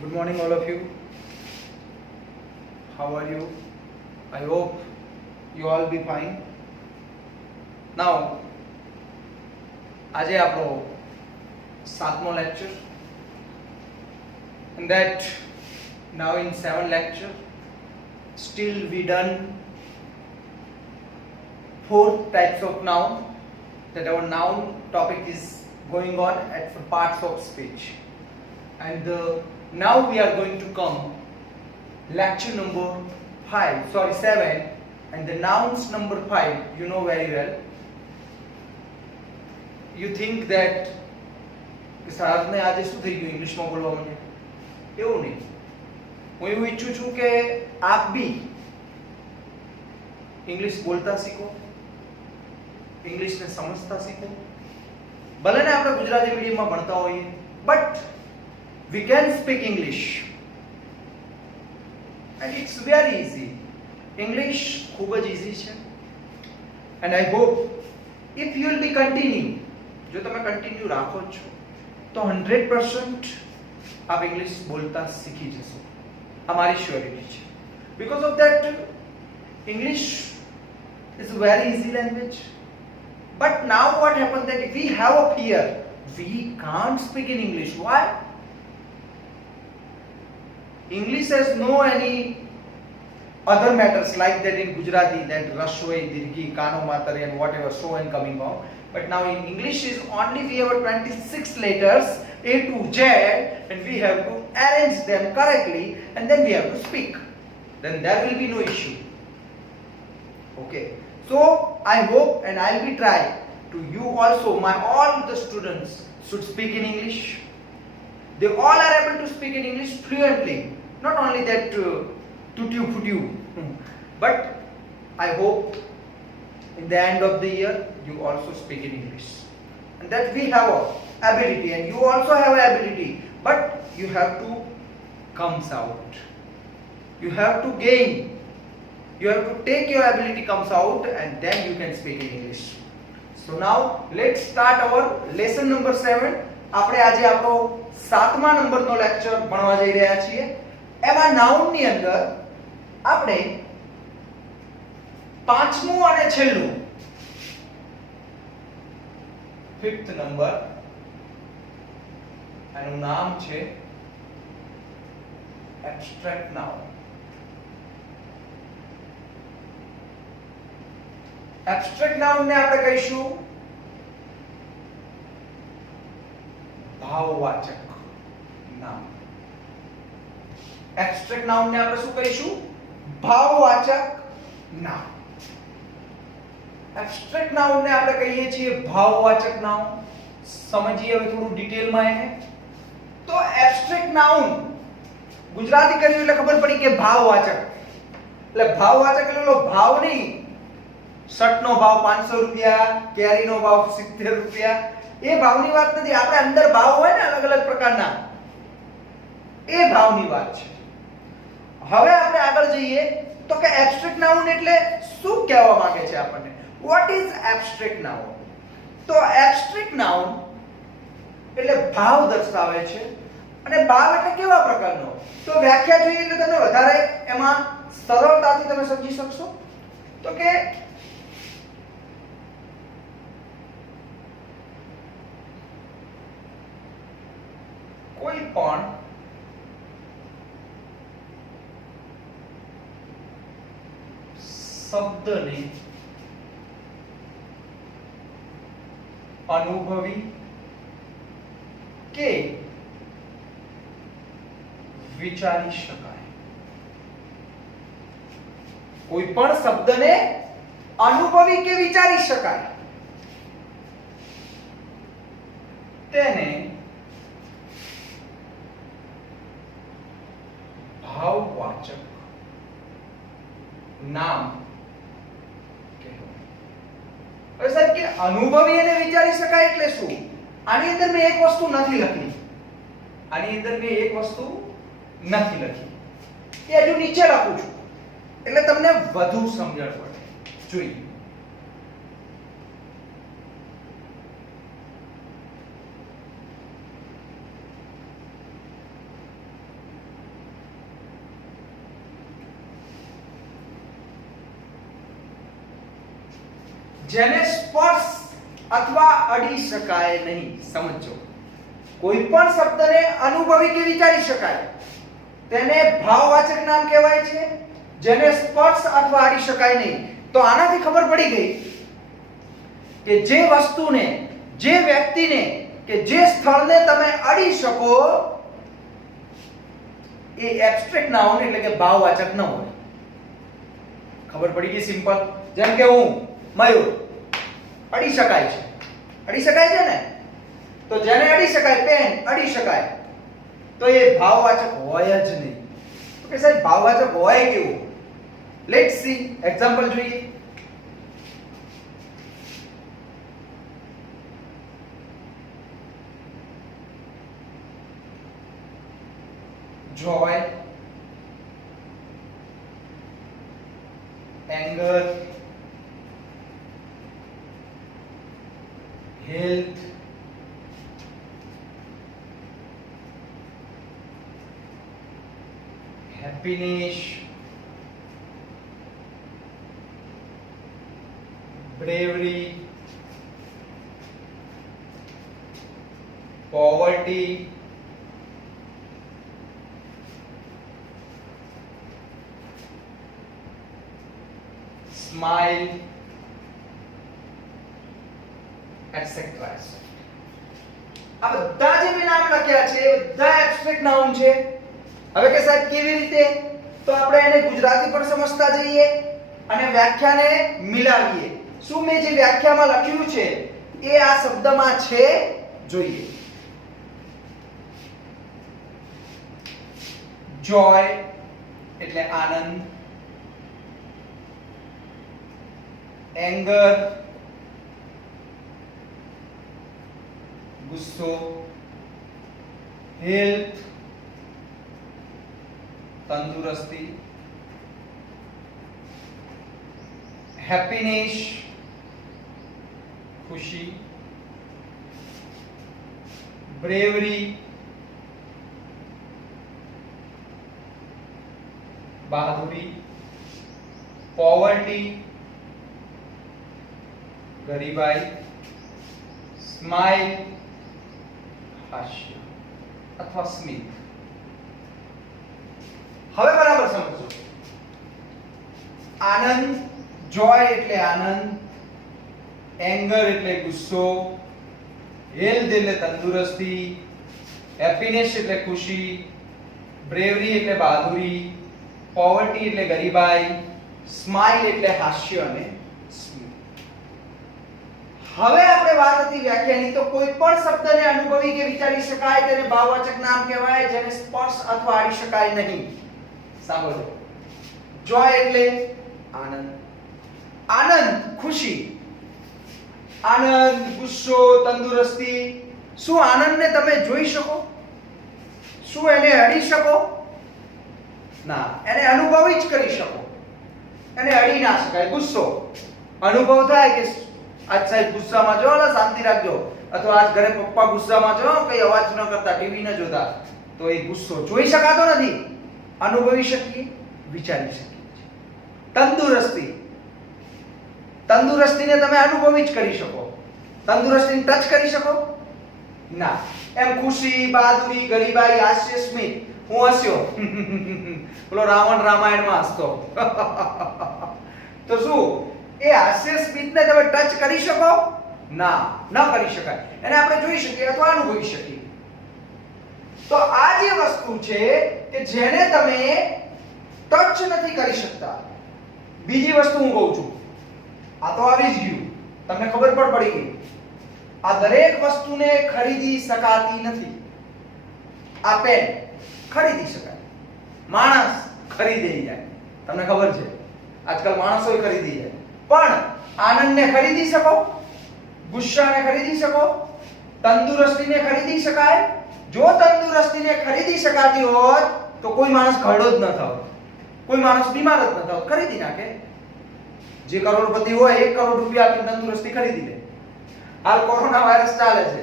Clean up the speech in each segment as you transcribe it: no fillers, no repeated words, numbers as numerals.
Good morning, all of you. How are you? I hope you all be fine. Now, આજે આપણો 7મો lecture, and that now in 7 lecture, still we done 4 types of noun. That our noun topic is going on at the parts of speech, and now we are going to come lecture number 7, and the nouns number 5 you know very well. You think that સારને આજે શું થઈ ગયું ઇંગ્લિશમાં બોલવા માંડ્યા? એવું નહીં. હું એવું ઈચ્છું છું કે આપ બી ઇંગ્લિશ બોલતા શીખો, ઇંગ્લિશને સમજતા શીખો. ભલે ને આપણે ગુજરાતી મીડિયમમાં ભણતા હોઈએ, but we can speak English, and it's very easy. English ખૂબ જ easy છે, and I hope if you will be continue, જો તમે કન્ટિન્યુ રાખો છો તો 100% આપ ઇંગ્લિશ બોલતા શીખી જશો. આ મારી શ્યોરિટી છે. Because of that, English is a very easy language. But now what happens that we have a fear, we can't speak in English. Why? English has no any other matters like that in Gujarati, that Raswai, Dirghi, Kano, Matare and whatever, so and coming on. But now in English is only we have 26 letters A to Z, and we have to arrange them correctly, and then we have to speak. Then there will be no issue. Okay. So I hope and I'll be trying to you also, all the students should speak in English. They all are able to speak in English fluently. Not only that tutu futu, but I hope in the end of the year you also speak in English, and that we have a ability, and you also have a ability, but you have to comes out. You have to gain. You have to take your ability comes out, and then you can speak in English. So now let's start our lesson number 7. આપણે આજે આપણો 7મા નંબરનો lecture ભણવા જઈ રહ્યા છીએ. એમાં noun ની અંદર આપણે પાંચમું અને છેલ્લું 5th નંબર, એનું નામ છે એબ્સ્ટ્રેક્ટ નાઉન. એબ્સ્ટ્રેક્ટ નાઉન ને આપણે કહીશું ભાવવાચક નામ. એબ્સ્ટ્રેક્ટ નાઉન ને આપણે શું કહીશું? ભાવવાચક નામ. એબ્સ્ટ્રેક્ટ નાઉન ને આપણે કહીએ છીએ ભાવવાચક નાઉન. સમજીએ હવે થોડું ડિટેલમાં એને. તો એબ્સ્ટ્રેક્ટ નાઉન ગુજરાતી કર્યું એટલે ખબર પડી કે ભાવવાચક. એટલે ભાવવાચક એટલે ભાવ નહીં, શર્ટનો ભાવ 500 રૂપિયા, કેરીનો ભાવ 70 રૂપિયા, એ ભાવની વાત નથી. આપણે અંદર ભાવ હોય ને અલગ અલગ પ્રકારના, એ ભાવની વાત છે. હવે આપણે આગળ જઈએ તો કે એબ્સ્ટ્રેક્ટ નાઉન એટલે શું કહેવા માંગે છે આપણને? What is abstract noun? તો એબ્સ્ટ્રેક્ટ નાઉન એટલે ભાવ દર્શાવે છે. અને ભાવ એટલે કેવા પ્રકારનો? તો વ્યાખ્યા જોઈએ એટલે તમે વધારે એમાં સરળતાથી તમે સમજી શકશો. તો કે કોઈ પણ શબ્દને અનુભવી કે વિચારી શકાય. કોઈ પણ શબ્દને અનુભવી કે વિચારી શકાય તેને ભાવવાચક નામ કહેવાય. હવે સાહેબ કે અનુભવી અને વિચારી શકાય એટલે શું? આની અંદર મેં એક વસ્તુ નથી લખી. આની અંદર મેં એક વસ્તુ નથી લખી. એ હજુ નીચે લખું છું એટલે તમને વધુ સમજણ પડે. જોઈએ જેને સ્પર્શ અથવા અડી શકાય નહીં. સમજો, કોઈ પણ શબ્દને અનુભવી કે વિચારી શકાય તેને ભાવવાચક નામ કહેવાય છે. જેને સ્પર્શ અથવા અડી શકાય નહીં, તો આનાથી ખબર પડી ગઈ કે જે વસ્તુને, જે વ્યક્તિને કે જે સ્થળને તમે અડી શકો એ એબ્સ્ટ્રેક્ટ નાઉન એટલે કે ભાવવાચક ન હોય. ખબર પડી ગઈ? સિમ્પલ. જેમ કે હું મયુર અડી શકાય છે, અડી શકાય છે ને, તો જેને અડી શકાય, પેન અડી શકાય, તો એ ભાવવાચક હોય જ નહીં. તો કે સાહેબ ભાવવાચક હોય કેવું? લેટ્સ સી એક્ઝામ્પલ જોઈએ. joy, anger, health, happiness, bravery, poverty, smile, etc. આ બધા જે મેં નામ લખ્યા છે એ બધા એબ્સ્ટ્રેક્ટ નાઉન છે. હવે કે સાહેબ કેવી રીતે? તો આપણે એને ગુજરાતી પણ સમજતા જઈએ અને વ્યાખ્યાને મિલાવીએ. શું મેં જે વ્યાખ્યામાં લખ્યું છે એ આ શબ્દમાં છે જોઈએ. જોય એટલે આનંદ, એંગર ગુસ્સો, હેલ્થ તંદુરસ્તી, હેપીનેસ ખુશી, બ્રેવરી બહાદુરી, પોવર્ટી ગરીબાઈ, સ્માઇલ હાસ્ય અથવા સ્મિત. હવે બરાબર સમજો. આનંદ, જોય એટલે આનંદ, એંગર એટલે ગુસ્સો, હેલ્થ એટલે તંદુરસ્તી, હેપીનેસ એટલે ખુશી, બ્રેવરી એટલે બહાદુરી, પોવર્ટી એટલે ગરીબાઈ, સ્માઇલ એટલે હાસ્ય અને સ્મિત. હવે આપણે વાત હતી વ્યાખ્યાની. તો કોઈ પણ શબ્દને અનુભવી કે વિચારી શકાય તેને ભાવવાચક નામ કહેવાય. જેને સ્પર્શ અથવા અડી શકાય નહીં. સાંભળો. જોય એટલે આનંદ, આનંદ ખુશી, આનંદ ગુસ્સો તંદુરસ્તી. શું આનંદને તમે જોઈ શકો? શું એને અડી શકો? ના, એને અનુભવી જ કરી શકો. એને અડી ના શકાય. ગુસ્સો અનુભવ થાય કે આજ સાહેબ ગુસ્સામાં છો, ને શાંતિ રાખજો, અથવા આજ ઘરે પપ્પા ગુસ્સામાં છો, કઈ અવાજ ન કરતા, ટીવી ન જોતા, તો એ ગુસ્સો જોઈ શકાતો નથી. અનુભવી શકીએ, વિચારી શકીએ. તંદુરસ્તી, તંદુરસ્તીને તમે અનુભવી જ કરી શકો. તંદુરસ્તીને ટચ કરી શકો? ના. એમ ખુશી, બહાદુરી, ગરીબાઈ, હાસ્ય, સ્મિત. હું હસ્યો, બોલો રાવણ રામાયણમાં હસતો. તો શું એ હાસ્ય સ્મિતને તમે ટચ કરી શકો? ના, ન કરી શકાય. એને આપણે જોઈ શકીએ અથવા અનુભવી શકીએ. તો આ જે વસ્તુ છે કે જેને તમે ટચ નથી કરી શકતા. બીજી વસ્તુ હું કહું છું, આ તો આવી જ ગયું, તમને ખબર પણ પડી ગઈ. આ દરેક વસ્તુને ખરીદી શકાતી નથી. આ પેન ખરીદી શકાય, માણસ ખરીદી જાય, તમને ખબર છે આજકાલ માણસો ખરીદી જાય. પણ આનંદને ખરીદી શકો? ગુસ્સાને ખરીદી શકો? તંદુરસ્તીને ખરીદી શકાય? જો તંદુરસ્તીને ખરીદી શકાતી હોત તો કોઈ માણસ ઘરડો જ ન થાત, કોઈ માણસ બીમાર જ ન થાત, ખરીદી નાખે. જે કરોડપતિ હોય 1 કરોડ રૂપિયા આપીને તંદુરસ્તી ખરીદી લે. હાલ કોરોના વાયરસ ચાલે છે,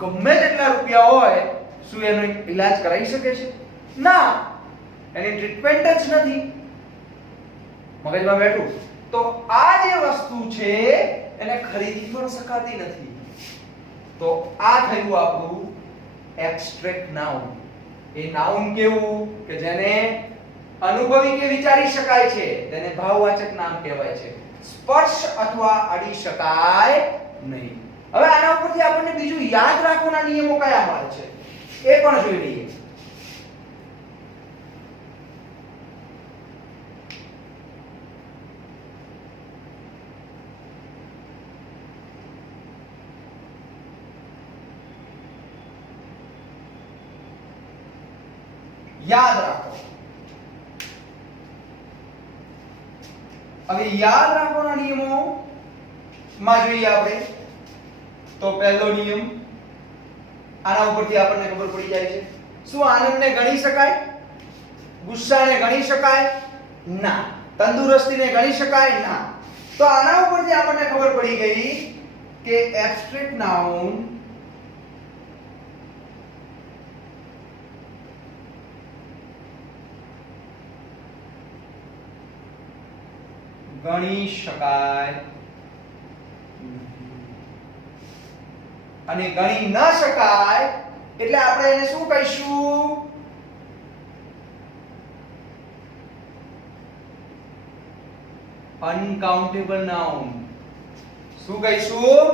ગમે તેટલા રૂપિયા હોય, શું એનો ઈલાજ કરાવી શકે છે? ના, એની ટ્રીટમેન્ટ જ નથી. મગજમાં બેઠું. તો આ જે વસ્તુ છે એને ખરીદી પણ શકાતી નથી. તો આ થયું આપણું એબ્સ્ટ્રેક્ટ નાઉન. એ નાઉન કેવું કે જેને અનુભવી કે વિચારી શકાય છે તેને ભાવવાચક નામ કહેવાય છે. સ્પર્શ અથવા અડી શકાય નહીં. હવે આના ઉપરથી આપણને બીજું યાદ રાખવાના નિયમો કયા મળે છે એ પણ જોઈ લઈએ. યાદ રાખો. હવે યાદ રાખવાના નિયમો માં જોઈએ આપણે તો પહેલો નિયમ આના ઉપરથી આપણને ખબર પડી જાય છે. શું આનંદને ગણી શકાય? ગુસ્સાને ગણી શકાય? ના. તંદુરસ્તીને ગણી શકાય? ના. તો આના ઉપરથી આપણને ખબર પડી ગઈ કે એબ્સ્ટ્રેક્ટ નાઉન ગણી શકાય અને ગણી ન શકાય એટલે આપણે એને શું કહીશું? Uncountable noun. શું કહીશું?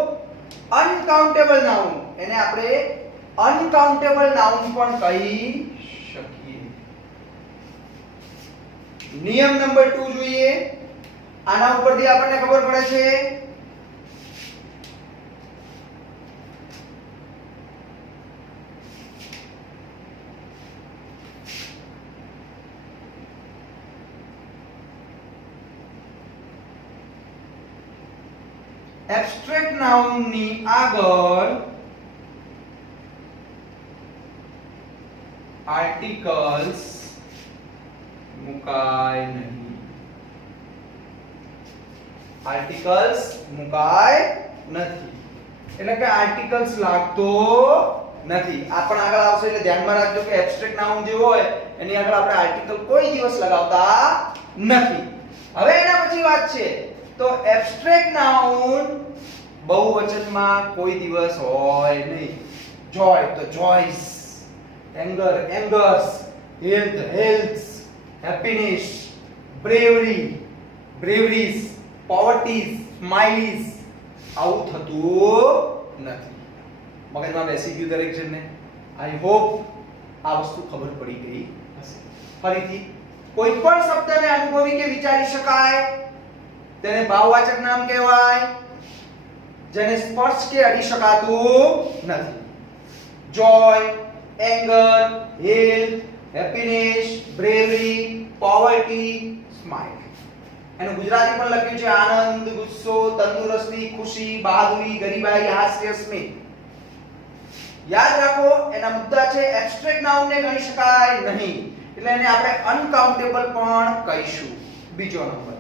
Uncountable noun. એને આપણે અનકાઉન્ટેબલ નાઉન પણ કહી શકીએ. નિયમ નંબર 2 જોઈએ. આના ઉપરથી આપણને ખબર પડે છે એબ્સ્ટ્રેક્ટ નાઉન ની આગળ આર્ટિકલ્સ મુકાય નહીં. આર્ટિકલ્સ મુકાય નથી એટલે કે આર્ટિકલ્સ લાગતો નથી. આ પણ આગળ આવશે એટલે ધ્યાનમાં રાખજો કે એબ્સ્ટ્રેક્ટ નાઉન જે હોય એની આગળ આપણે આર્ટિકલ કોઈ દિવસ લગાવતા નથી. હવે એના પછી વાત છે તો એબ્સ્ટ્રેક્ટ નાઉન બહુવચનમાં કોઈ દિવસ હોય નહીં. જોય તો joys, anger angers, health healths, happiness bravery braveries, poverty smilies. આવું થતું નથી. મગજમાં બેસી ગયું દરેક જણને? આઈ હોપ આ વસ્તુ ખબર પડી ગઈ હશે. ફરીથી કોઈ પણ શબ્દને અનુભવી કે વિચારી શકાય તેને ભાવવાચક નામ કહેવાય. જેને સ્પર્શ કે અડી શકાતું નથી. Joy, anger, health, happiness, bravery, poverty, smile. એનું ગુજરાતી પણ લખ્યું છે આનંદ, ગુસ્સો, તંદુરસ્તી, ખુશી, બહાદુરી, ગરીબાઈ, હાસ્ય, સ્મિત. યાદ રાખો એના મુદ્દા છે એબ્સ્ટ્રેક્ટ નાઉન ને ગણી શકાય નહીં એટલે એને આપણે અનકાઉન્ટેબલ પણ કહીશું. બીજો નંબર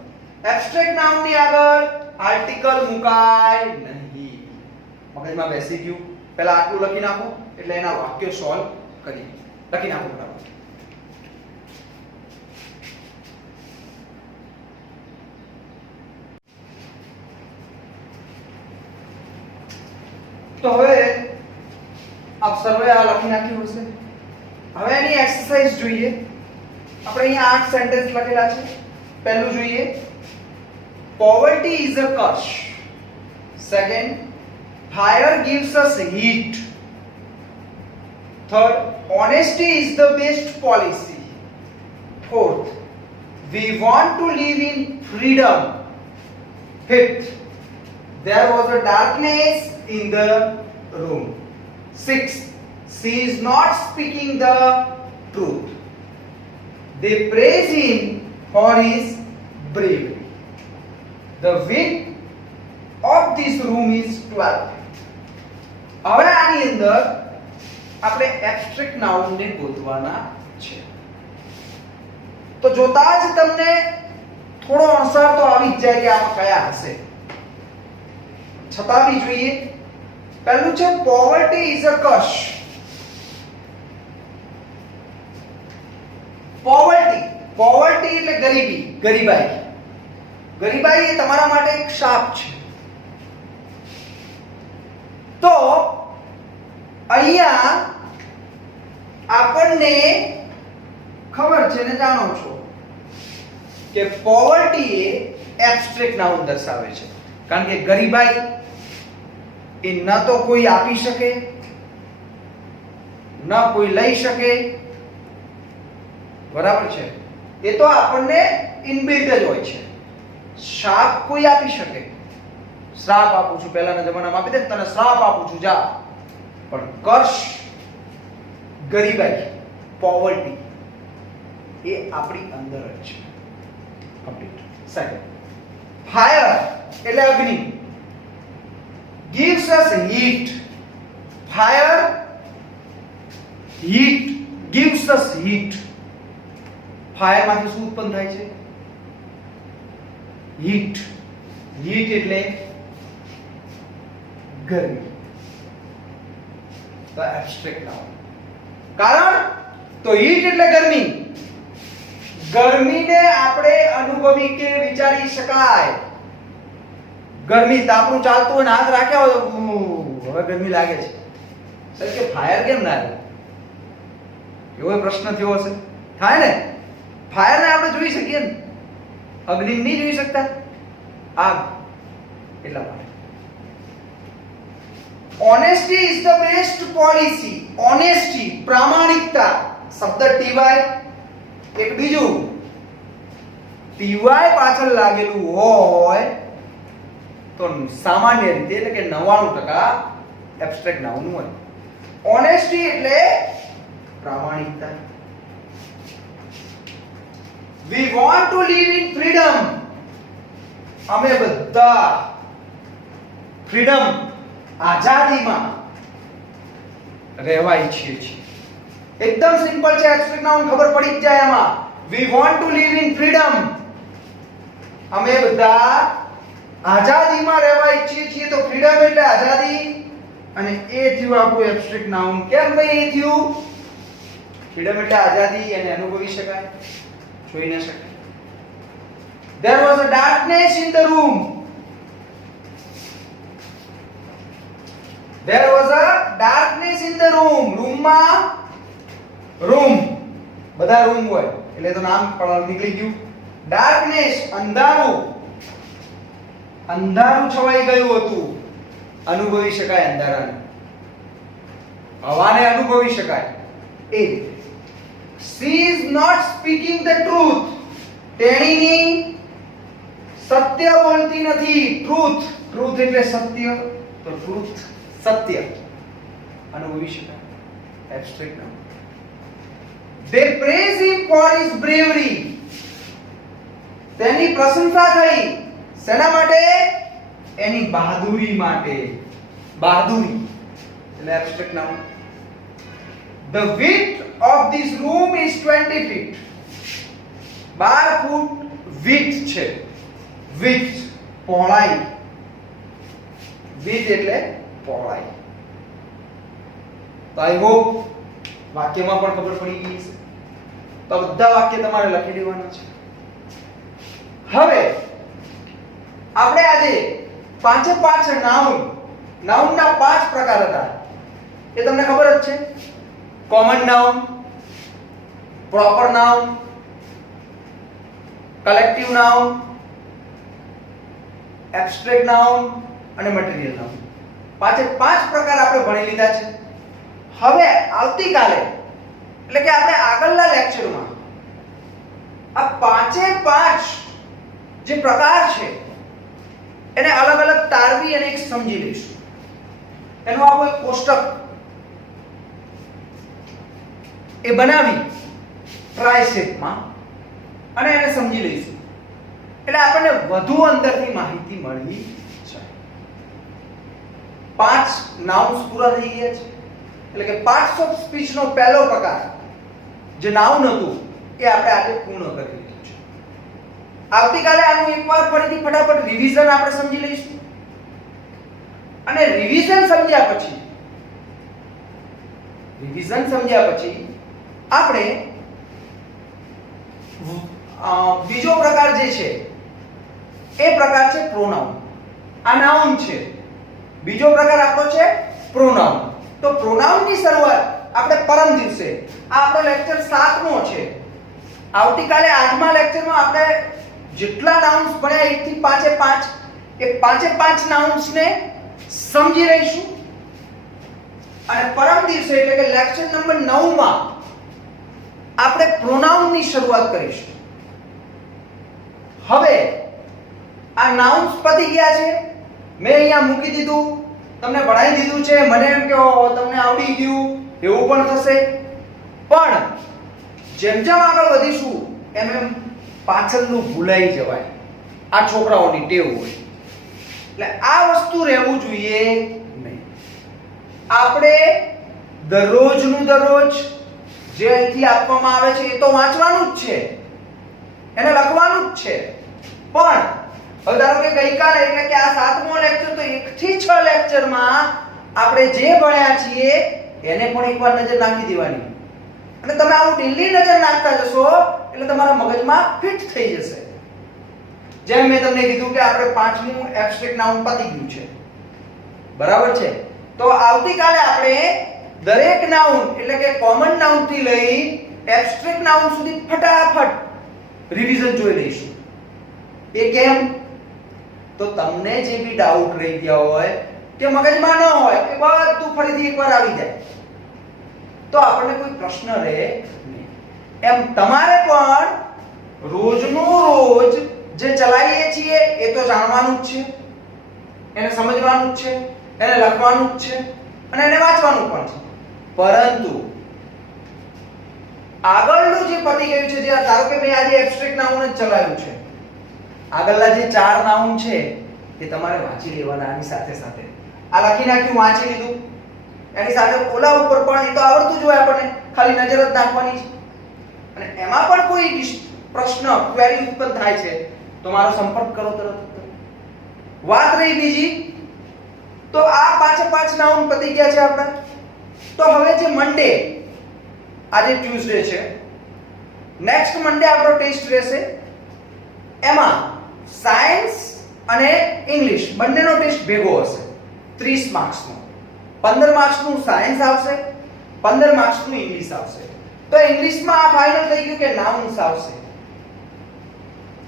એબ્સ્ટ્રેક્ટ નાઉન ની આગળ આર્ટિકલ મુકાય નહીં. મગજમાં બેસી ગયું? પહેલા આટલું લખી નાખો એટલે એના વાક્યો સોલ્વ કરીએ. લખી નાખો બરાબર. તો હવે આપ સર્વે આ લખી નાખ્યું હશે. હવે એની એક્સરસાઇઝ જોઈએ. આપણે અહીંયા 8 સેન્ટેન્સ લખેલા છે. પહેલું જોઈએ poverty is a curse. Second, fire gives us heat. Third, honesty is the best policy. Fourth, we want to live in freedom. Fifth, there was a darkness in the room. Sixth, she is not speaking the truth. They praise him for his bravery. The width of this room is 12. હવે આની અંદર આપણે abstract noun ને ગોતવાના છે. તો જોતા જ તમને થોડો અણસાર તો આવી જ જાય કે આમાં કયા હશે. છતાં બી જોઈએ. પહેલું છે poverty is a curse. Poverty poverty એટલે ગરીબી, ગરીબાઈ. ગરીબાઈ એ તમારા માટે એક શાપ છે. અહીંયા આપણને ખબર છે ને જાણો છો કે પોવર્ટી એ એબ્સ્ટ્રેક્ટ નાઉન દર્શાવે છે, કારણ કે ગરીબાઈ એ ન તો કોઈ આપી શકે, ન કોઈ લઈ શકે, બરાબર છે? એ તો આપણને ઇનબિલ્ટ જ હોય છે. શ્રાપ કોઈ આપી શકે, શ્રાપ આપું છું, પહેલાના જમાનામાં આપી દે તને શ્રાપ આપું છું જા, પણ કર્ષ, ગરીબાઈ, પોવર્ટી એ આપણી અંદર જ છે. કમ્પ્લીટ. સેકન્ડ, ફાયર એટલે અગ્નિ, gives us heat. Fire, heat, gives us heat. Fire માંથી શું ઉત્પન્ન થાય છે? હીટ. હીટ એટલે ગરમી. તો એબ્સ્ટ્રેક્ટ નાઉન. કારણ તો હીટ એટલે ગરમી. ગરમીને આપણે અનુભવી કે વિચારી શકાય. ગરમી તાપણું ચાલતું હોય ને હાથ રાખ્યા હોય તો હવે ગરમી લાગે છે. સર કે ફાયર કેમ ના આવે? એવો પ્રશ્ન થયો હશે. થાય ને? ફાયર ને આપણે જોઈ શકીએ ને, અગ્નિ નહીં જોઈ શકતા? આગ. એટલા માટે honesty is the best policy. honesty, પ્રામાણિકતા. શબ્દ ટીવાય, એક બીજું ટીવાય પાછળ લાગેલું હોય તો સામાન્ય રીતે એટલે કે 99% એબ્સ્ટ્રેક્ટ નાઉન હોય. honesty એટલે પ્રામાણિકતા. we want to live in freedom. અમે બધા ફ્રીડમ, આઝાદીમાં રહેવા ઈચ્છીએ છીએ. એકદમ સિમ્પલ છે, એબ્સ્ટ્રેક્ટ નાઉન ખબર પડી જ જાય એમાં. we want to live in freedom. અમે બધા આઝાદીમાં રહેવા ઈચ્છીએ છીએ. તો ફ્રીડમ એટલે આઝાદી, અને એ થયું આપણું એબ્સ્ટ્રેક્ટ નાઉન. કેમ ભાઈ એ થયું? ફ્રીડમ એટલે આઝાદી, એને અનુભવી શકાય, જોઈ ન શકાય. there was a darkness in the room. there was a darkness in the room. રૂમમાં, રૂમ બધા રૂમ હોય એટલે તો નામ પણ નીકળી ગયું. darkness અંધારું, અંધારું છવાઈ ગયું હતું. અનુભવી શકાય અંધારાને, હવાને અનુભવી શકાય. એ she is not speaking the truth. તેણીની સત્ય બોલતી નથી. truth, truth એટલે સત્ય, તો truth સત્ય અનુભવી શકાય. Abstract noun. they praise him for his bravery. તેની પ્રશંસા થઈ. શેના માટે? એની બહાદુરી માટે. બહાદુરી એટલે abstract noun. the width of this room is 20 feet. 12 foot width છે. width પહોળાઈ. width એટલે પહોળાઈ. તો આઈ હોપ વાક્યમાં પણ ખબર પડી ગઈ છે. તો બધા વાક્ય તમારે લખી દેવાના છે. હવે આપણે આજે પાંચે પાંચ નાઉન, નાઉનના 5 પ્રકાર હતા. એ તમને ખબર જ છે. Common noun, proper noun, collective noun, abstract noun અને મટીરીયલ નાઉન. પાંચે પાંચ પ્રકાર આપણે ભણી લીધા છે. હવે આવતીકાલે એટલે કે આપણે આગળના લેક્ચરમાં આ પાંચે પાંચ જે પ્રકાર છે એને અલગ અલગ તારવી અને એક સમજી લઈશું. એનો આપણો એક કોષ્ટક એ બનાવી ટ્રાયસેટમાં અને એને સમજી લઈશું. એટલે આપણને વધુ અંદરથી માહિતી મળી જાય. 5 નાઉન્સ પૂરા થઈ ગયા છે. એટલે કે પાર્ટ્સ ઓફ સ્પીચ નો પહેલો પ્રકાર જે નાઉન હતું એ આપણે આજે પૂર્ણ કરી લીધું છે. આવતીકાલે આનું એકવાર ફરીથી ફટાફટ રિવિઝન આપણે સમજી લઈશું. અને રિવિઝન સમજ્યા પછી આપણે બીજો પ્રકાર જે છે એ પ્રકાર છે પ્રોનાઉન. આ નાઉન છે. બીજો પ્રકાર આપણો છે પ્રોનાઉન. તો પ્રોનાઉન ની શરૂઆત આપણે પરમ દિવસે, આ આપણો લેક્ચર 7મો છે. આવતીકાલે 8મા લેક્ચરમાં આપણે જેટલા નાઉન્સ ભણ્યા 1 થી 5 એ 5 નાઉન્સ ને સમજી રહીશું. અને પરમ દિવસે એટલે કે લેક્ચર નંબર 9 માં આપણે પ્રોનાઉન ની શરૂઆત કરીશું. હવે આ નાઉન્સ પતી ગયા છે, મેં અહીંયા મૂકી દીધું, તમને ભણાવી દીધું છે, મને એમ કે તમને આવડી ગયું એવું પણ થશે. પણ જેમ જેમ આગળ વધીશું એમ એમ પાછળનું ભૂલાઈ જવાય. આ છોકરાઓની ટેવ હોય. એટલે આ વસ્તુ રહેવું જોઈએ નહીં. આપણે દરરોજનું દરરોજ જે અહીંથી આપવામાં આવે છે એ તો વાંચવાનું જ છે, એને લખવાનું જ છે. પણ હવે ધારો કે ગઈકાલે એટલે કે આ 7મો લેક્ચર, તો 1 થી 6 લેક્ચરમાં આપણે જે ભણ્યા છીએ એને પણ એકવાર નજર નાખી દેવાની. અને તમે આવું ડેલી નજર નાખતા જશો એટલે તમારા મગજમાં ફિટ થઈ જશે. જેમ મેં તમને કીધું કે આપણે 5મું એબ્સ્ટ્રેક્ટ નાઉન પતી ગયું છે, બરાબર છે. તો આવતીકાલે આપણે દરેક નાઉન એટલે કે કોમન નાઉન થી લઈ એબ્સ્ટ્રેક્ટ નાઉન સુધી ફટાફટ રિવિઝન જોઈ લઈશું. એ કેમ? તો તમને જે બી ડાઉટ રહી ગયા હોય કે મગજમાં ન હોય કે બધું ફરીથી એકવાર આવી જાય તો આપણને કોઈ પ્રશ્ન રહે નહીં. એમ તમારે પણ રોજનું રોજ જે ચલાવીએ છીએ એ તો જાણવાનું જ છે, એને સમજવાનું જ છે, એને લખવાનું જ છે અને એને વાંચવાનું પણ છે. પરંતુ આગળનું જે પતી ગયું છે, જે ધારો કે મેં આજે એબ્સ્ટ્રેક્ટ નાઉન જ ચલાવ્યું છે, આગળના જે 4 નાઉન છે એ તમારે વાંચી લેવાના. આની સાથે સાથે આ લખી નાખ્યું, વાંચી લીધું, એની સાથે ઓલા ઉપર પણ એ તો આવડતું જ હોય આપણને, ખાલી નજર જ નાખવાની છે. અને એમાં પણ કોઈ પ્રશ્ન ક્વેરી ઉત્પન્ન થાય છે તો મારો સંપર્ક કરો તરત. વાત રહી બીજી, તો આ 5 નાઉન પતી ગયા છે આપણા. તો હવે જે મંડે, આજે ટ્યુઝડે છે, નેક્સ્ટ મંડે આપણો ટેસ્ટ રહેશે. એમાં સાયન્સ અને ઇંગ્લિશ બંનેનો ટેસ્ટ ભેગો હશે. 30 માર્ક્સનો, 15 માર્ક્સનું સાયન્સ આવશે, 15 માર્ક્સનું ઇંગ્લિશ આવશે. તો ઇંગ્લિશમાં આ ફાઇનલ થઈ ગયું કે નાઉન્સ આવશે.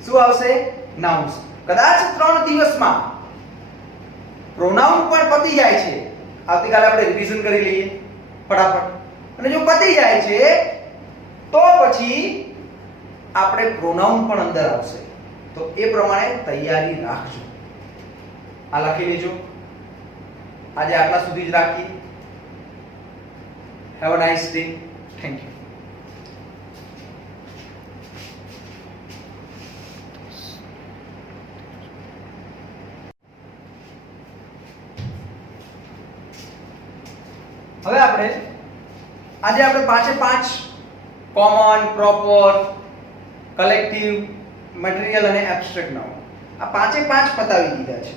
શું આવશે? નાઉન્સ. કદાચ 3 દિવસમાં પ્રોનાઉન પણ પતી જાય છે. આવતીકાલે આપણે રિવિઝન કરી લઈએ ફટાફટ. અને જો પતી જાય છે તો પછી આપણે પ્રોનાઉન પણ અંદર આવશે. તો એ પ્રમાણે તૈયારી રાખજો. આ લખી લેજો. આજે આટલા સુધી જ રાખીએ. Have a nice day. Thank you. હવે આજે આપણે 5 કોમન, પ્રોપર, કલેક્ટિવ, મટીરીયલ અને એબ્સ્ટ્રેક્ટ નાઉન આ 5 પતાવી દીધા છે.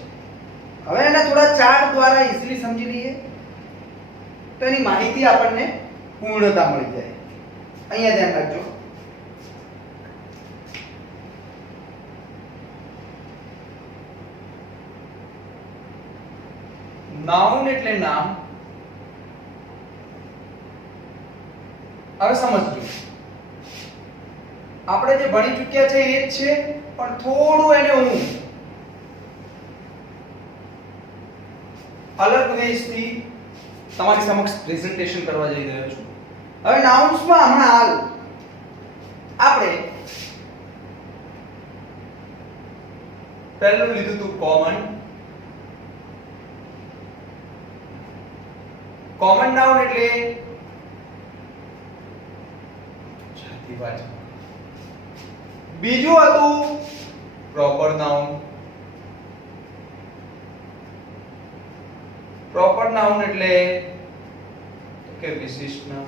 હવે એના થોડા ચાર્ટ દ્વારા ઈઝીલી સમજી લઈએ તો એની માહિતી આપણને પૂર્ણતા મળી જાય. અહીંયા ધ્યાન રાખજો. નાઉન એટલે નામ. હવે સમજજો, આપણે જે ભણી ચૂક્યા છે એ જ છે, પણ થોડું એને હું અલગ વેથી તમારી સમક્ષ પ્રેઝન્ટેશન કરવા જઈ રહ્યો છું. હવે નાઉન્સમાં હમણાં હાલ આપણે પહેલું લીધું હતું કોમન. કોમન નાઉન એટલે બીજું હતું પ્રોપર નાઉન. પ્રોપર નાઉન એટલે કે વિશિષ્ટ નામ.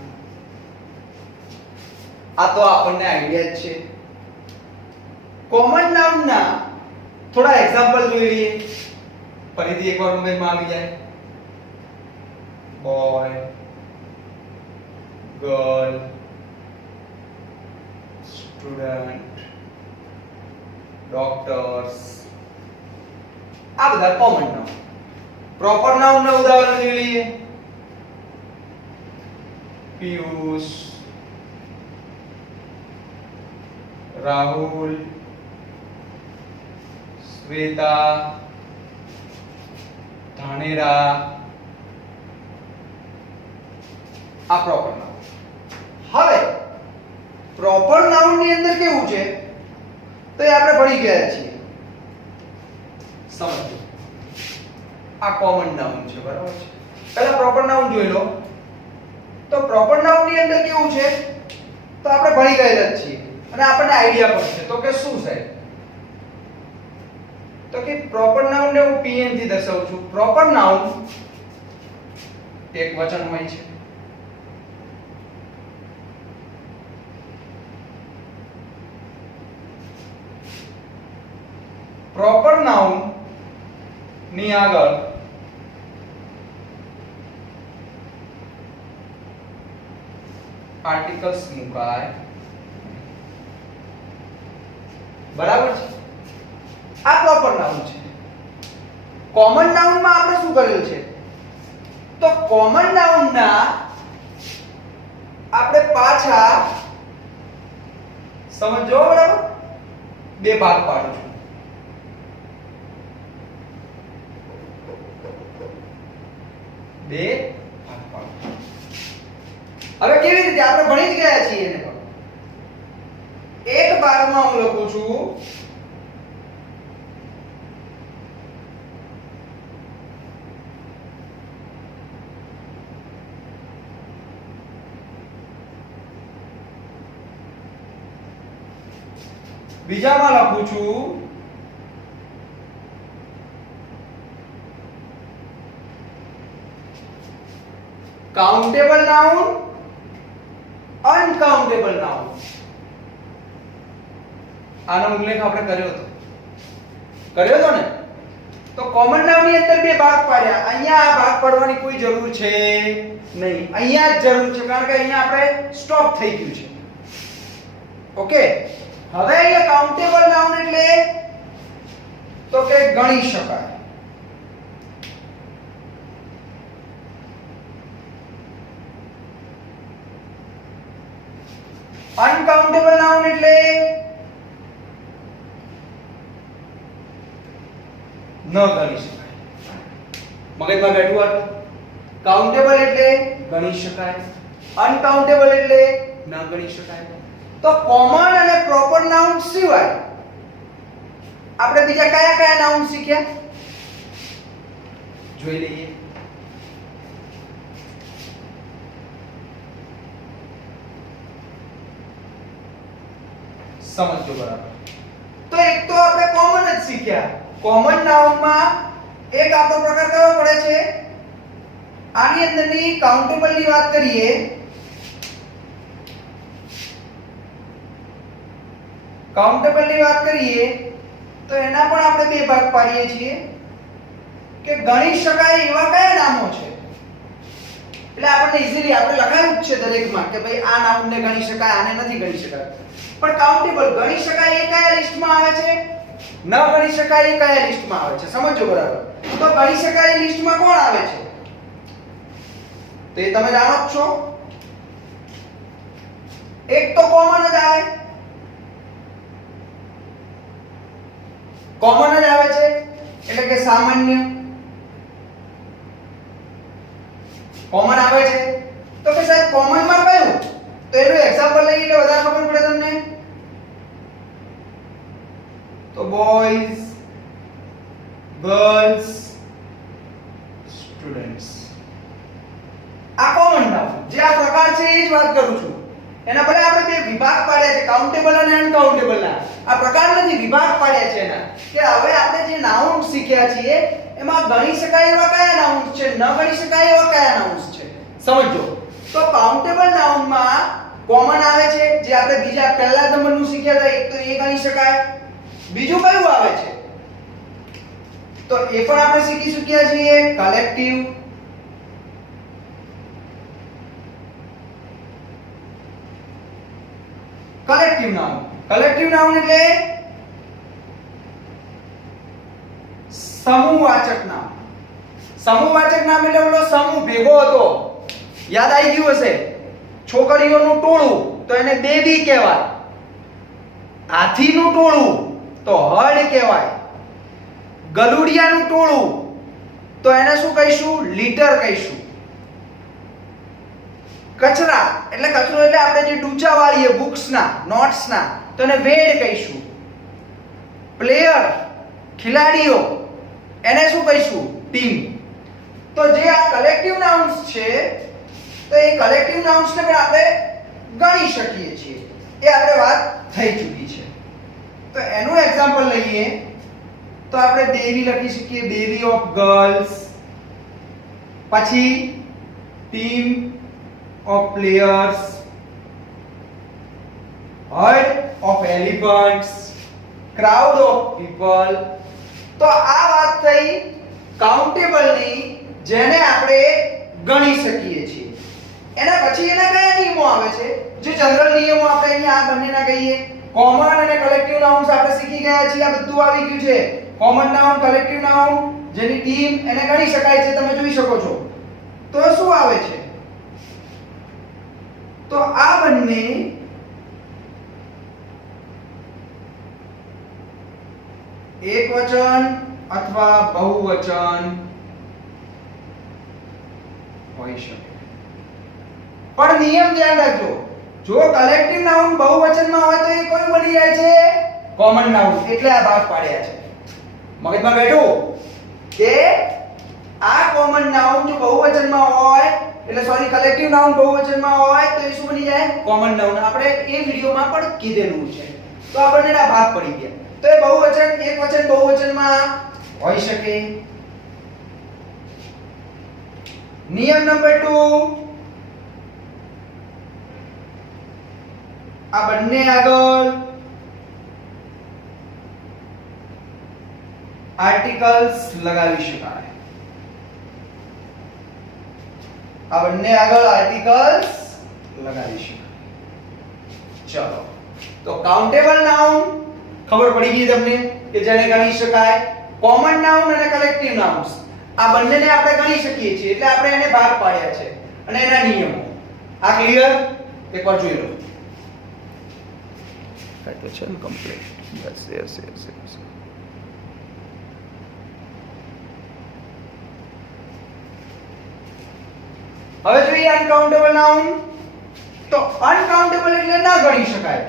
આ તો આપણને આઈડિયા જ છે. કોમન નાઉન ના થોડા એક્ઝામ્પલ જોઈ લઈએ. ફરીથી એકવાર મગજમાં આવી જાય. બોય, ગર્લ, સ્ટુડન્ટ, ડોક્ટર્સ, આ બધા કોમન નાઉન. પ્રોપર નાઉન ના ઉદાહરણ જોઈ લઈએ. पीयूष, राहुल, श्वेता, धानेरा आ प्रॉपर नाउन। હવે પ્રોપર નાઉન ની અંદર કેવું છે તો એ આપણે ભણી ગયા છીએ, સમજો આ કોમન નાઉન છે, બરાબર છે। પહેલા પ્રોપર નાઉન જોઈ લો, તો પ્રોપર નાઉન ની અંદર કેવું છે તો આપણે ભણી ગયેલા જ છીએ અને આપણને આઈડિયા પણ છે, તો કે શું છે તો કે પ્રોપર નાઉન ને હું પીએન થી દર્શાવું છું। પ્રોપર નાઉન એક વચન હોય છે, પ્રોપર નાઉન ની આગળ આર્ટિકલ્સ મુકાય, બરાબર છે। આ પ્રોપર નાઉન છે। કોમન નાઉન માં આપણે શું કરેલ છે તો કોમન નાઉન ના આપણે પાછા સમજો, બરાબર, બે ભાગ પાડું છું। બે ભાગ પાડું છું। હવે કેવી રીતે આપણે ભણી જ ગયા છીએ એને, પણ એક ભાગમાં હું લખું છું બીજામાં લખું છું કાઉન્ટેબલ નાઉન, અનકાઉન્ટેબલ નાઉન। આનો ઉલ્લેખ આપણે કર્યો હતો ને। તો કોમન નાઉન ની અંદર બે ભાગ પાડ્યા, અહીંયા આ ભાગ પાડવાની કોઈ જરૂર છે નહીં, અહીંયા જ જરૂર છે કારણ કે અહીંયા આપણે સ્ટોપ થઈ ગયું છે, ઓકે। હવે અહીંયા કાઉન્ટેબલ નાઉન એટલે તો કે ગણી શકાય, અનકાઉન્ટેબલ નાઉન એટલે ન ગણી શકાય। મગજમાં બેઠું વાત, કાઉન્ટેબલ એટલે ગણી શકાય, અનકાઉન્ટેબલ એટલે ન ગણી શકાય। તો કોમન અને પ્રોપર નાઉન સિવાય આપણે બીજા કયા કયા નાઉન શીખ્યા જોઈ લઈએ। સમજો બરાબર। તો એક તો આપણે કોમન જ શીખ્યા। કોમન નાઉન માં એક આપણો પ્રકાર કયો પડે છે, આની અંદરની કાઉન્ટેબલ ની વાત કરીએ, કાઉન્ટેબલ ની વાત કરીએ તો એના પણ આપણે બે ભાગ પાડીએ છીએ કે ગણી શકાય એવા કયા નામો છે। એટલે આપણને ઈઝીલી આપણે લખાયું જ છે દરેકમાં કે ભાઈ આ નાઉનને ગણી શકાય, આને નથી ગણી શકાય। પણ કાઉન્ટેબલ ગણી શકાય એ કયા લિસ્ટમાં આવે છે, ન ગણી શકાય એ કયા લિસ્ટમાં આવે છે, સમજો બરાબર। તો ગણી શકાય એ લિસ્ટમાં કોણ આવે છે તો એ તમે જાણો જ છો, એક તો કોમન જ આવે, કોમન જ આવે છે એટલે કે સામાન્ય કોમન આવે છે। તો કે સાહેબ કોમન માં કયું, તો એનું એક્ઝામ્પલ લઈએ એટલે વધારે ખબર પડે તમને। તો બોયઝ, ગર્લ્સ, સ્ટુડન્ટ્સ, આ કોમન નાઉન જે આ પ્રકાર છે એ જ વાત કરું છું। એના ભલે આપણે બે વિભાગ પાડ્યા છે, કાઉન્ટેબલ અને અનકાઉન્ટેબલ ના, આ પ્રકાર નથી, વિભાગ પાડ્યા છે એના કે હવે આપણે જે નાઉન શીખ્યા છીએ એમાં ગણી શકાય એવા કયા નાઉન્સ છે, ન ગણી શકાય એવા કયા નાઉન્સ છે, સમજો। તો કાઉન્ટેબલ નાઉન માં કોમન આવે છે જે આપણે બીજા પહેલા નંબરનું શીખ્યા હતા, એક તો એ ગણી શકાય, બીજું કયું આવે છે તો એ પણ આપણે શીખી ચૂક્યા છીએ, collective. Collective noun, collective noun એટલે સમૂહવાચક નામ। સમૂહવાચક નામ એટલે ઓલો સમૂહ ભેગો હતો, યાદ આવી ગયું હશે, છોકરીઓનું ટોળું તો એને દેવી કહેવાય. હાથીનું ટોળું તો હળ કહેવાય. ગલુડિયાનું ટોળું તો એને શું કહીશું? લીટર કહીશું. કચરા એટલે કચરો એટલે આપણે જે ડૂચા વાળીએ બુક્સના નોટ્સના તો એને વેડ કહીશું. પ્લેયર ખેલાડીઓ એને શું કહીશું? ટીમ. તો જે આ કલેક્ટિવ નાઉન્સ છે તો એ કલેક્ટિવ નાઉન્સને પણ આપણે ગણી શકીએ છીએ. એ આપણે વાત થઈ ચૂકી છે. તો એનું એક્ઝામ્પલ લઈએ તો આપણે દેવી લખી શકીએ, દેવી ઓફ ગર્લ્સ. પછી team of players, herd of elephants, crowd of people. તો આ વાત થઈ કાઉન્ટેબલ ની, જેને આપણે ગણી શકીએ છીએ. એના પછી એના કયા નિયમો આવે છે? જે જનરલ નિયમો આપણે અહીંયા આ બંનેના કહીએ. કોમન અને કલેક્ટિવ નાઉન્સ આપણે શીખી ગયા છીએ. આ બધું આવી ગયું છે. કોમન નાઉન, કલેક્ટિવ નાઉન, જેની ટીમ એને ગણી શકાય છે, તમે જોઈ શકો છો. તો શું આવે છે? તો આ બંને એકવચન અથવા બહુવચન હોઈ શકે. પણ નિયમ ધ્યાન રાખજો, જો કલેક્ટિવ નાઉન બહુવચનમાં હોય તો એ કોઈ બની જાય છે? Common noun. એટલે આ ભાગ પાડ્યા છે. મગજમાં બેઠું કે આ કોમન નાઉન જો બહુવચનમાં હોય એટલે સોરી કલેક્ટિવ નાઉન બહુવચનમાં હોય તો એ શું બની જાય? Common noun. આપણે એ વિડિયોમાં પણ કીધેલું છે. તો આ બંનેના ભાગ પડી ગયા. તો એ બહુવચન એકવચન બહુવચનમાં હોઈ શકે. નિયમ નંબર 2, આ બંને આગળ આર્ટિકલ્સ લગાવી શકાય. આ બંને આગળ આર્ટિકલ્સ લગાવી શકાય. ચલો, તો કાઉન્ટેબલ નાઉન ખબર પડી ગઈ તમને કે જેને ગણી શકાય. કોમન નાઉન અને કલેક્ટિવ નાઉન્સ આ બંનેને આપણે ગણી શકીએ છીએ, એટલે આપણે એને ભાગ પાડ્યા છે અને એના નિયમો. આ ક્લિયર? એકવાર જોઈ લો. Question complete. યસ. હવે જોઈએ અનકાઉન્ટેબલ નાઉન. તો અનકાઉન્ટેબલ એટલે ના ગણી શકાય,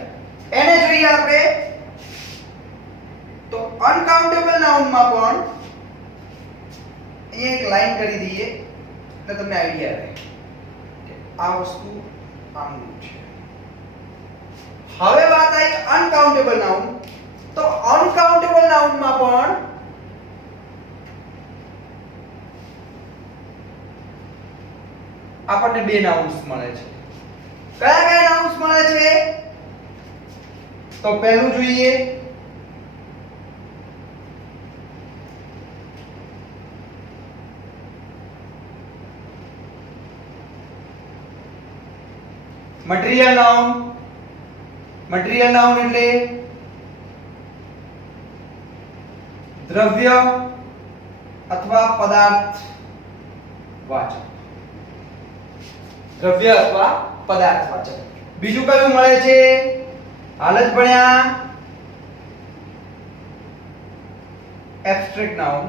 એને જોઈએ આપણે. તો અનકાઉન્ટેબલ નાઉનમાં પણ અહીંયા એક લાઈન કરી દઈએ એટલે તમને આઈડિયા રહે કે આ વસ્તુ આમનું છે. હવે વાત આવી અનકાઉન્ટેબલ નાઉન. તો અનકાઉન્ટેબલ નાઉનમાં પણ આપણને બે નાઉન્સ મળે છે. કયા કયા નાઉન્સ મળે છે? તો પહેલું જોઈએ મટીરીયલ નાઉન. મટીરીયલ નાઉન એટલે દ્રવ્ય અથવા પદાર્થ વાચક. દ્રવ્ય અથવા પદાર્થ વાચક. બીજું કયું મળે છે? હાલ જ ભણ્યા એબ્સ્ટ્રેક્ટ નાઉન,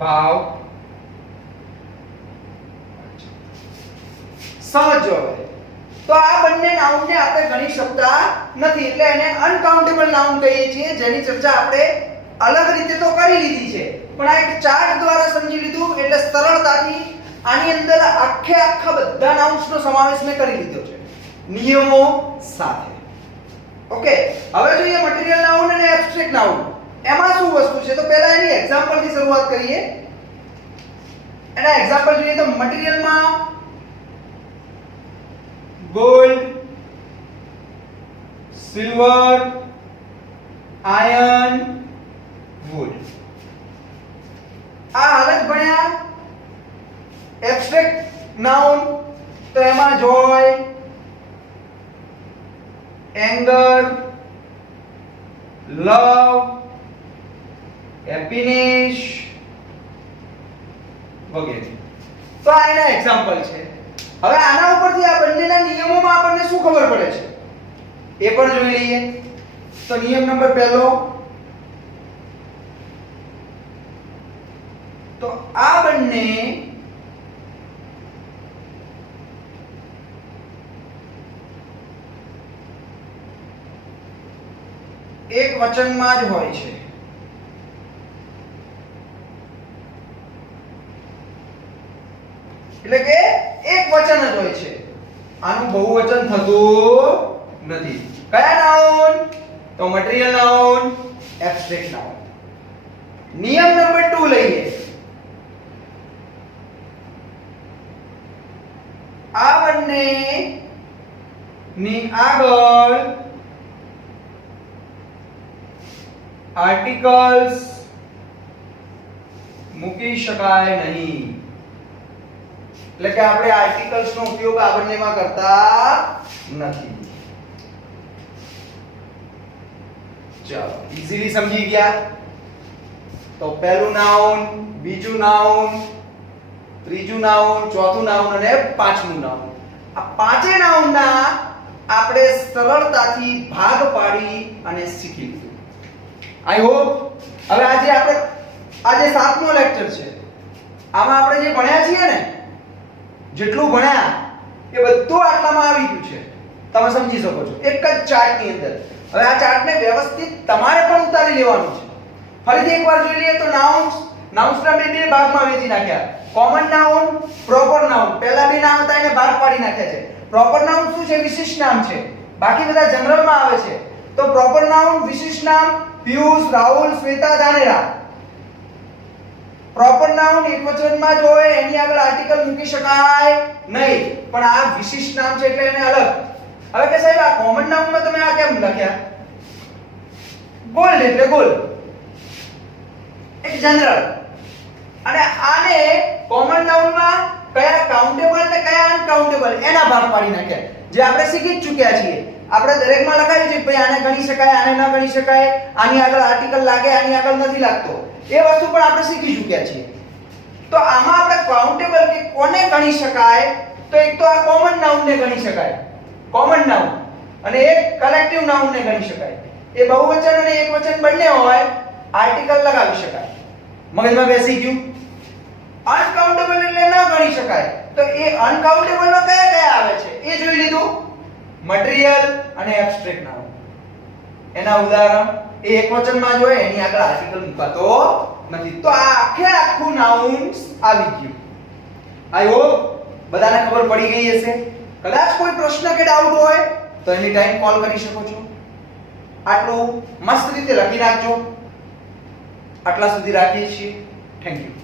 ભાવ. સમજો હવે. તો આ બંને નાઉનને આપણે ગણી શકતા નથી, એટલે એને અનકાઉન્ટેબલ નાઉન કહીએ છીએ, જેની ચર્ચા આપણે અલગ રીતે તો કરી લીધી છે, પણ આ એક ચાર્ટ દ્વારા સમજી લીધું એટલે સરળતાથી આની અંદર આખા બધા નાઉન્સનો સમાવેશ મેં કરી લીધો છે નિયમો સાથે. ઓકે, હવે જોઈએ મટીરીયલ નાઉન અને એબ્સ્ટ્રેક્ટ નાઉન. એમાં શું વસ્તુ છે? તો પહેલા એની એક્ઝામ્પલ થી શરૂઆત કરીએ. એના એક્ઝામ્પલ જોઈએ તો મટીરીયલમાં gold, silver, iron, wood. આ હાલત ભણ્યા એબ્સ્ટ્રેક્ટ નાઉન. તો એમાં joy, anger, love, happiness વગેરે. તો આ એના એક્ઝામ્પલ છે. હવે આના ઉપરથી આ બંનેના નિયમોમાં આપણને શું ખબર પડે છે એ પણ જોઈ લઈએ. તો નિયમ નંબર પહેલો, તો આ બંને એક વચનમાં જ હોય છે. એટલે કે એક વચન જ હોય છે, આનું બહુવચન થતું નથી. કયા નાઉન? તો મટીરીયલ નાઉન, એબ્સ્ટ્રેક્ટ નાઉન. નિયમ નંબર 2 લઈએ. આ બંને ની આગળ આર્ટિકલ્સ મૂકી શકાય નહીં. એટલે કે આપણે આર્ટિકલ્સ નો ઉપયોગ આ બંનેમાં કરતા નથી. ચાલો ઈઝીલી સમજી ગયા. તો પહેલું નાઉન, બીજું નાઉન, ત્રીજું નાઉન, ચોથું નાઉન અને પાંચમું નાઉન. આ પાંચે નાઉનના આપણે સરળતાથી ભાગ પાડી અને શીખી લીધું. આઈ હોપ હવે આજે 7મો લેક્ચર છે. આમાં આપણે જે ભણ્યા છીએ ને, જેટલું ભણ્યા એ બધું આટલામાં આવી ગયું છે. તમે સમજી શકો છો એક જ ચાર્ટની અંદર. હવે આ ચાર્ટને વ્યવસ્થિત તમારે પણ ઉતારી લેવાનું છે. ફરીથી એકવાર જોઈ લઈએ તો નાઉન્સના બે ભાગમાં વહેંચી નાખ્યા. Common noun, proper noun. પહેલા બે નામ હતા એને ભાગ પાડી નાખ્યા છે. પ્રોપર નાઉન શું છે? વિશિષ્ટ નામ છે. બાકી બધા જનરલમાં આવે છે. તો પ્રોપર નાઉન વિશિષ્ટ નામ પિયુષ, રાહુલ, શ્વેતા, જાનેરા. પ્રોપર નાઉન એકવચનમાં જ હોય, એની આગળ આર્ટિકલ મૂકી શકાય નહીં. પણ આ વિશિષ્ટ નામ છે એટલે એને અલગ. હવે કે સાહેબ આ કોમન નાઉનમાં તમે આ કેમ લખ્યા? ગોલ્ડ એટલે ગોલ્ડ, એક જનરલ. અને આને કોમન નાઉનમાં કયા કાઉન્ટેબલ ને કયા અનકાઉન્ટેબલ એના ભાગ પાડી નાખ્યા, જે આપણે શીખી જ ચૂક્યા છીએ. આપણે દરેકમાં લખાયું છે ભાઈ આને ગણી શકાય, આને ન ગણી શકાય, આની આગળ આર્ટિકલ લાગે, આની આગળ નથી લાગતો. એ વસ્તુ પણ આપણે શીખી ચૂક્યા છીએ. તો આમાં આપણે કાઉન્ટેબલ કે કોને ગણી શકાય, તો એક તો આ કોમન નાઉન ને ગણી શકાય, કોમન નાઉન, અને એક કલેક્ટિવ નાઉન ને ગણી શકાય. એ બહુવચન અને એકવચન બંને હોય, આર્ટિકલ લગાવી શકાય. મગજમાં બેસી ગયું? અનકાઉન્ટેબલ એટલે ન ગણી શકાય. તો એ અનકાઉન્ટેબલ માં કયા કયા આવે છે એ જોઈ લીધું. મટીરીયલ અને એબ્સ્ટ્રેક્ટ નાઉન. એના ઉદાહરણ એ એકવચનમાં જ હોય, એની આગળ આર્ટિકલ મૂકાતો નથી. તો આ આખું નાઉન્સ આવી ગયું. આઈ હોપ બધાને ખબર પડી ગઈ હશે. કદાચ કોઈ પ્રશ્ન કે ડાઉટ હોય તો એની ટાઈમ કોલ કરી શકો છો. આટલું મસ્ત રીતે લખી નાખજો. આટલા સુધી રાખીએ છીએ. Thank you.